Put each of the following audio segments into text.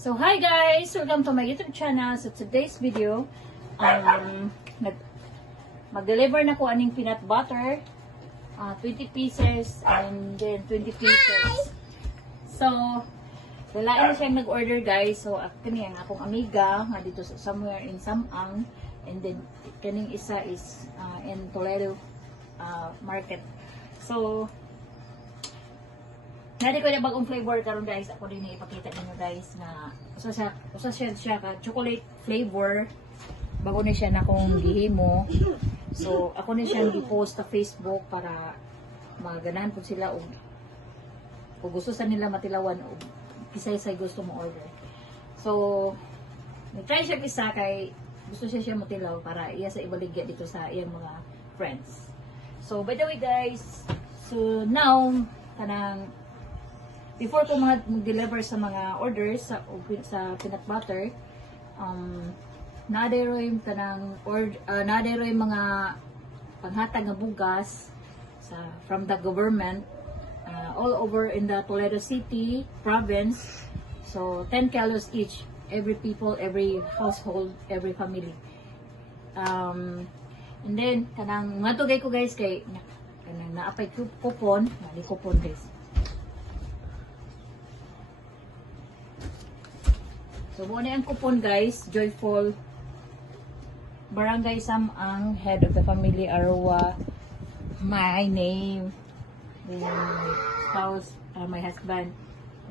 So hi guys, welcome to my YouTube channel. So today's video, mag-deliver na ko aning peanut butter, 20 pieces and then 20 pieces. So wala na siyang nag-order guys. So kani ang akong amiga nga dito somewhere in Samang, and then kaning isa is in Toledo market. So nari ko na bagong flavor karon guys. Ako din ipakita niyo guys na usa siya ka chocolate flavor. Bago na siya na kong gihimo. So ako na siyang i-post sa Facebook para maganahan po sila og kung gusto sa nila matilawan og kisay-say gusto mo order. So nag-try siya isa kay gusto siya matilaw para iya sa ibaligya dito sa iyang mga friends. So by the way guys, so now kanang before ko mag-deliver sa mga orders sa peanut butter, naderoy mga panghatag nga bugas from the government all over in the Toledo City province. So 10 kilos each, every people, every household, every family. And then kanang matugay ko guys kay kanang naapay coupon, nali coupon guys. So, muna yung coupon guys, Joyful Barangay Samang, head of the family, Arwa, my name, then spouse, my husband,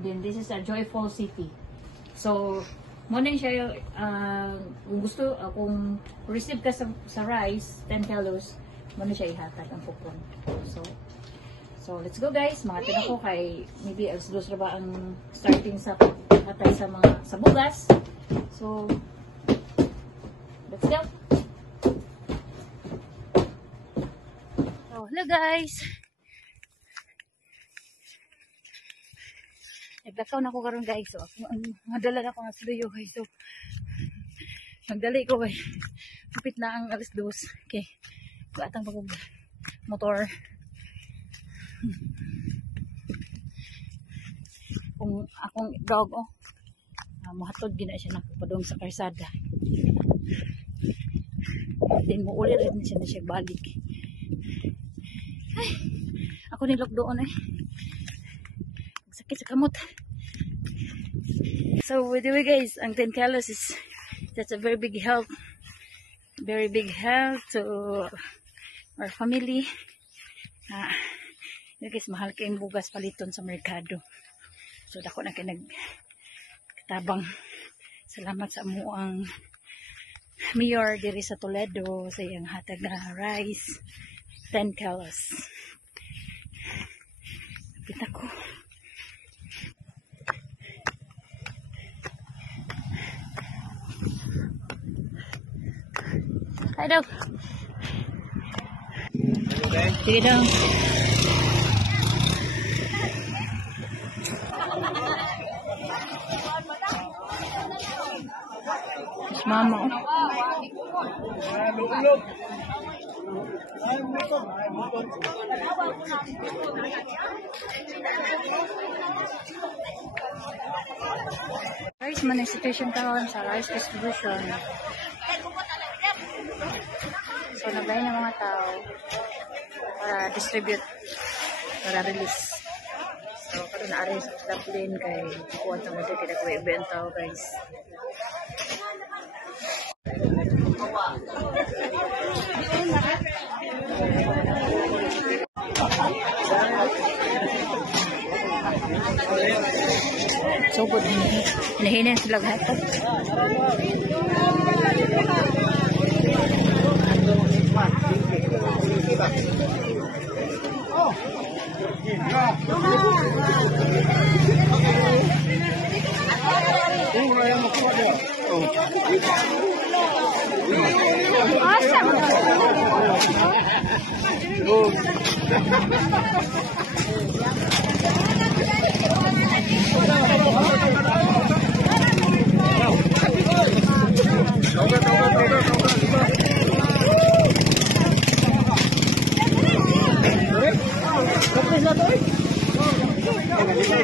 then this is a Joyful City. So, muna siya, kung gusto, kung receive ka sa rice, 10 kilos, muna siya ihatag ang coupon. So, let's go guys. Mga tinako ko kay maybe alas-2 ba ang starting sa hatay sa bugas. So, let's go. So, hello guys. Naglakaw na ko karon guys. So, madala na ko nga studio guys. So, magdali ko kay kapit na ang alas-2. Okay. Kuatang pag motor. Kung akong dog mahatod gina siya nakapadong sa karsada, din mo uli rin siya na siya balik. Ay, ako nilok doon sakit sa kamot. So with the way guys, ang 10 kilos is that's a very big help to our family. Guys, mahal kayong bugas paliton sa merkado. So dako na kay nagkatabang. Salamat sa amuang mayor diri sa Toledo sa iyang hatag na rice 10 kilos. Kapit ako. Hi dog. Sige daw. Mama. Guys, man situation karon sa rice distribution. So naglain ng mga tao para distribute, para release. So karon na ari sa Dublin kay kuwan sa mga kaya ko ibenta guys. So good. Hinahinan sila lahat. Mga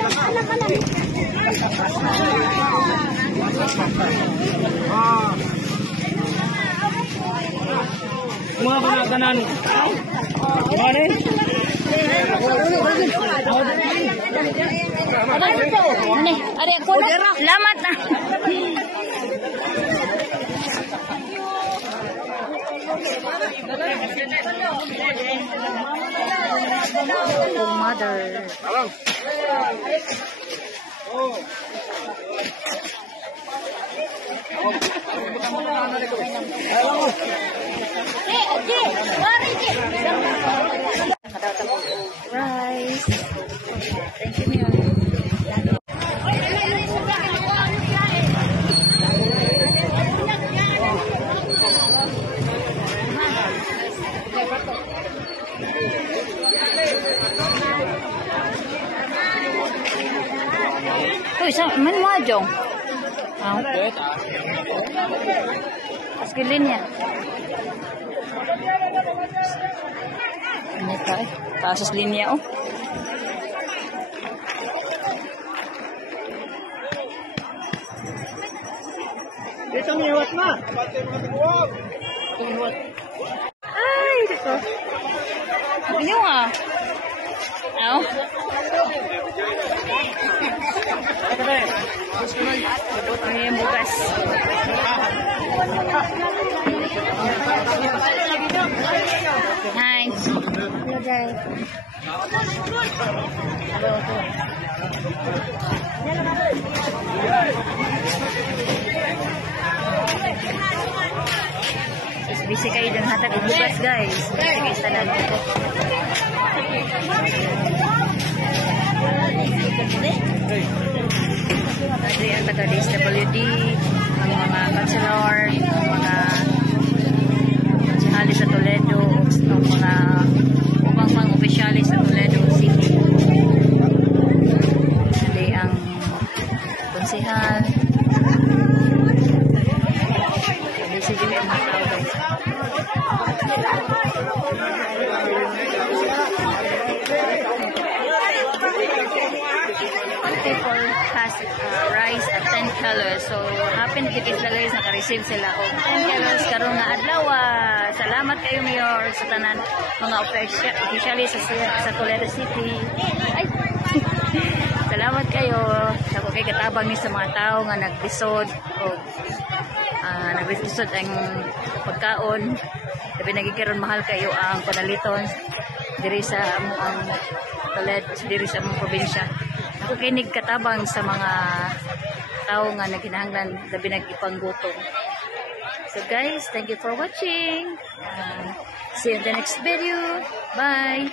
panaganan. Ano? Ari ako na. Salamat na. Mother. Rice. Thank you, Mio. Uy, man mo ajong. Ah, Paskilin niya. Ano ka eh? Kasos linya oh. Dito niwat na. Ay, dito. Ano ah? Aw. Ibot mo yung bukas. Hi. Hello guys. Busy kayo dun hatag ng bukas guys. Busy kayo sa lahat. Kasi ang taga-DSWD, ang mga bachelor, ang mga konsyali sa Toledo, ang mga upang mga opisyali sa Toledo City. Hindi ang konsihal. Hindi si Jimmy ang mga tao guys. People has rice at 10 kilos. So, happy na kikis na guys, naka-receive sila o 10 kilos karon nga adlaw. Salamat kayo, Mayor, sa tanan mga officially sa Toledo City. Ay! Salamat kayo. Ako kay katabang ni sa mga tao nga naglisod o naglisod ang pagkaon. Sabi nagikaroon mahal kayo ang panaliton diri sa ang Toledo, diri sa among probinsya. Ako kinig katabang sa mga tao nga nagkinahanglan labi nagipanggutom. So guys, thank you for watching. See you in the next video. Bye.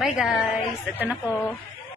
Bye guys. Ito na ko.